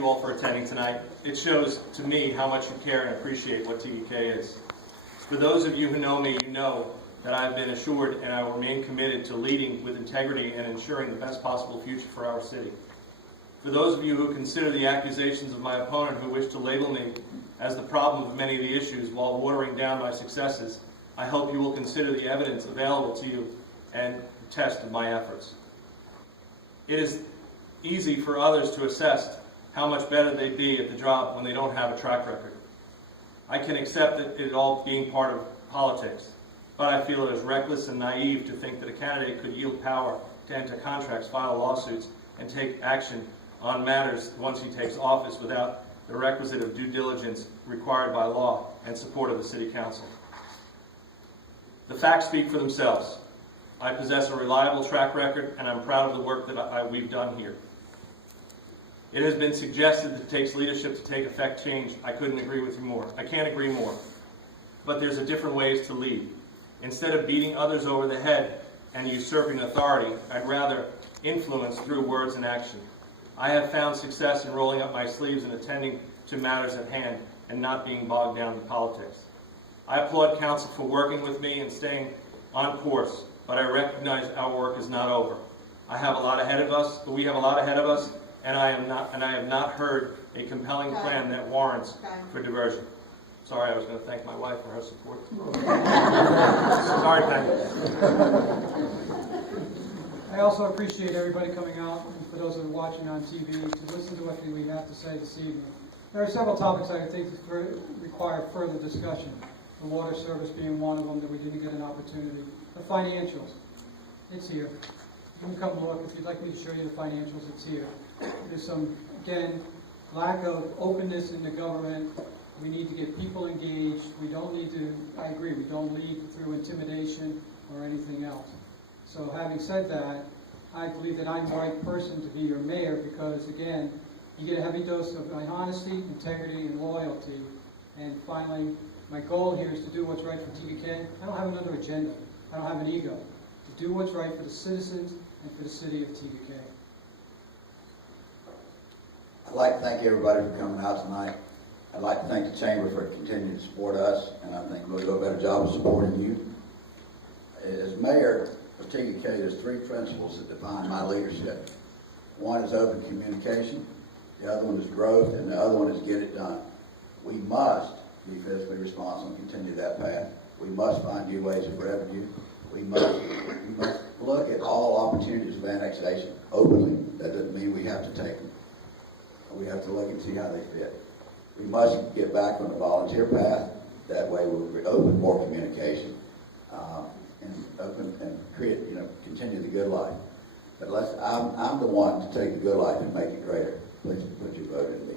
you all for attending tonight. It shows to me how much you care and appreciate what Tega Cay is. For those of you who know me, you know that I have been assured and I will remain committed to leading with integrity and ensuring the best possible future for our city. For those of you who consider the accusations of my opponent who wish to label me as the problem of many of the issues while watering down my successes, I hope you will consider the evidence available to you and test of my efforts. It is easy for others to assess how much better they'd be at the job when they don't have a track record. I can accept it all being part of politics, but I feel it is reckless and naive to think that a candidate could yield power to enter contracts, file lawsuits, and take action on matters once he takes office without the requisite of due diligence required by law and support of the City Council. The facts speak for themselves. I possess a reliable track record, and I'm proud of the work that we've done here. It has been suggested that it takes leadership to take effect change. I couldn't agree with you more. I can't agree more. But there's a different ways to lead. Instead of beating others over the head and usurping authority, I'd rather influence through words and action. I have found success in rolling up my sleeves and attending to matters at hand and not being bogged down in politics. I applaud council for working with me and staying on course, but I recognize our work is not over. We have a lot ahead of us, and I have not heard a compelling plan that warrants for diversion. Sorry, I was going to thank my wife for her support. Sorry, Peggy. I also appreciate everybody coming out, and for those that are watching on TV, to listen to what we have to say this evening. There are several topics I think require further discussion. The water service being one of them that we didn't get an opportunity. The financials, it's here. You can come look. If you'd like me to show you the financials, it's here. There's some, again, lack of openness in the government. We need to get people engaged. We don't need to, I agree, we don't lead through intimidation or anything else. So having said that, I believe that I'm the right person to be your mayor because, again, you get a heavy dose of my honesty, integrity, and loyalty. And finally, my goal here is to do what's right for Tega Cay. I don't have another agenda. I don't have an ego. To do what's right for the citizens and for the city of Tega Cay. I'd like to thank everybody for coming out tonight. I'd like to thank the Chamber for continuing to support us, and I think we'll do a better job of supporting you. As mayor of Tega Cay, there's three principles that define my leadership. One is open communication, the other one is growth, and the other one is get it done. We must be fiscally responsible and continue that path. We must find new ways of revenue. We must look at all opportunities of annexation openly. That doesn't mean we have to take them. We have to look and see how they fit. We must get back on the volunteer path. That way we'll open more communication and open and create, continue the good life. But I'm the one to take the good life and make it greater. Please put your vote in me.